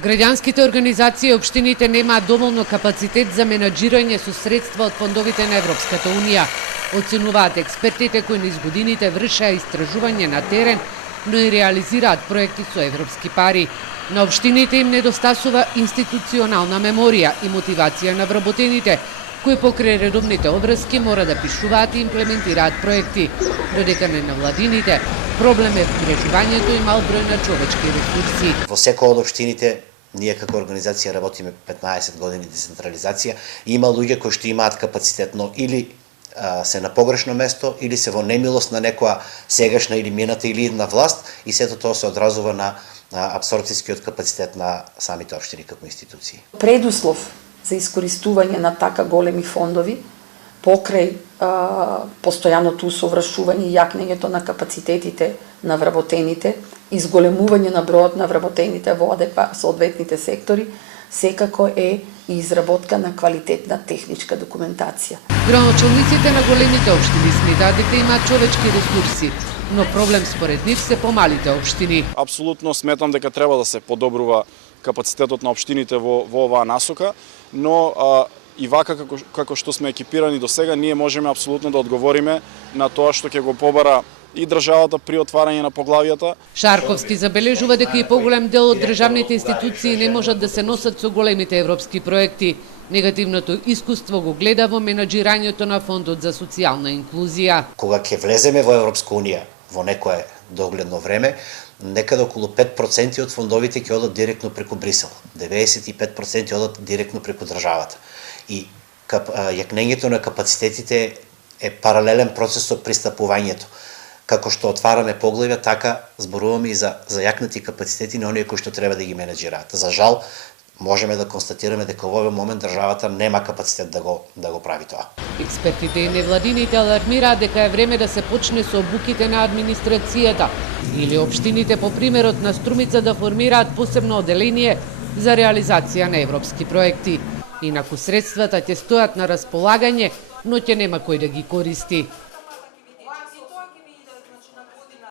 Граѓанските организации и општините немаат доволно капацитет за менаџирање со средства од фондовите на Европската Унија, оценуваат експертите кои низ годините вршеа истражување на терен, но и реализираат проекти со европски пари. На општините им недостасува институционална меморија и мотивација на вработените, кои покрај редовните обврски мора да пишуваат и имплементираат проекти, додека не на владините проблем е вгрежувањето и мал број на човечки ресурси. Во секоја од општините ние како организација работиме 15 години децентрализација и има луѓе кои што имаат капацитет, но или се на погрешно место или се во немилост на некоја сегашна или мината или идна власт и сето тоа се одразува на апсорбцијскиот капацитет на самите општини како институции. Предуслов за искористување на така големи фондови покрај постојаното усовршување и јакнењето на капацитетите на вработените, изголемување на бројот на вработените во соодветните сектори, секако е и изработка на квалитетна техничка документација. Градоначалниците на големите општини сметаат дека имаат човечки ресурси, но проблем според нив се помалите општини. Апсолутно сметам дека треба да се подобрува капацитетот на општините во оваа насока, но и вака како што сме екипирани до сега, ние можеме апсолутно да одговориме на тоа што ќе го побара и државата при отварање на поглавијата. Шарковски забележува дека и поголем дел од државните институции не можат да се носат со големите европски проекти. Негативното искуство го гледа во менаџирањето на фондот за социјална инклузија. Кога ќе влеземе во Европска унија во некое догледно време, некаде околу 5% од фондовите ќе одат директно преку Брисел. 95% одат директно преку државата. И јакнењето на капацитетите е паралелен процес со пристапувањето. Како што отвараме поглавја, така зборуваме и за јакнати капацитети на оние кои што треба да ги менеџираат. За жал, можеме да констатираме дека во овој момент државата нема капацитет да го прави тоа. Експертите и невладините алармираат дека е време да се почне со обуките на администрацијата или општините по примерот на Струмица да формираат посебно оделение за реализација на европски проекти. Инаку средствата ќе стојат на располагање, но ќе нема кој да ги користи.